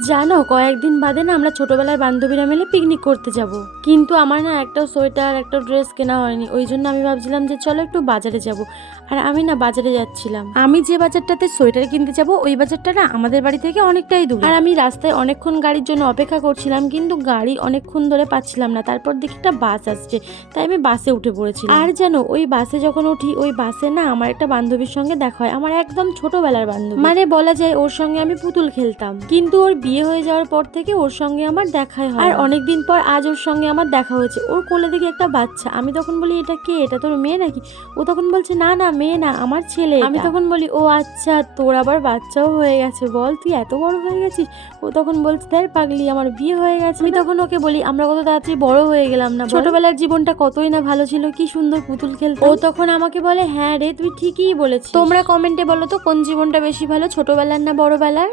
জানো কয়েকদিন বাদে না আমরা ছোটবেলার বান্ধবীরা মিলে পিকনিক করতে যাব, কিন্তু আমার না একটা সোয়েটার একটা ড্রেস কেনা হয়নি। ওই জন্য আমি ভাবছিলাম যে চলো একটু বাজারে যাব। আর আমি না বাজারে যাচ্ছিলাম, আমি যে বাজারটাতে সোয়েটার কিনতে যাব ওই বাজারটা না আমাদের বাড়ি থেকে অনেকটাই দূর। আর আমি রাস্তায় অনেকক্ষণ গাড়ির জন্য অপেক্ষা করছিলাম, কিন্তু গাড়ি অনেকক্ষণ ধরে পাচ্ছিলাম না। তারপর দেখি একটা বাস আসছে, তাই আমি বাসে উঠে পড়েছিলাম। আর জানো ওই বাসে যখন উঠি, ওই বাসে না আমার একটা বান্ধবীর সঙ্গে দেখা হয়, আমার একদম ছোটবেলার বান্ধবী, মানে বলা যায় ওর সঙ্গে আমি পুতুল খেলতাম। কিন্তু ওর বিয়ে হয়ে যাওয়ার পর থেকে ওর সঙ্গে আমার দেখাই হয়। আর অনেকদিন পর আজ ওর সঙ্গে আমার দেখা হয়েছে। ওর কোলে দেখি একটা বাচ্চা। আমি তখন বলি এটা কে, এটা তোর মেয়ে নাকি? ও তখন বলছে না না মেয়ে না, আমার ছেলে। আমি তখন বলি ও আচ্ছা, তোর আবার বাচ্চাও হয়ে গেছে, বল তুই এত বড় হয়ে গেছিস? ও তখন বলছে তাই পাগলি, আমার বিয়ে হয়ে গেছে। আমি তখন ওকে বলি আমরা কত তাড়াতাড়ি বড় হয়ে গেলাম না, ছোটবেলার জীবনটা কতই না ভালো ছিল, কি সুন্দর পুতুল খেলতাম। ও তখন আমাকে বলে হ্যাঁ রে তুই ঠিকই বলেছিস। তোমরা কমেন্টে বলো তো কোন জীবনটা বেশি ভালো, ছোটবেলার না বড়বেলার?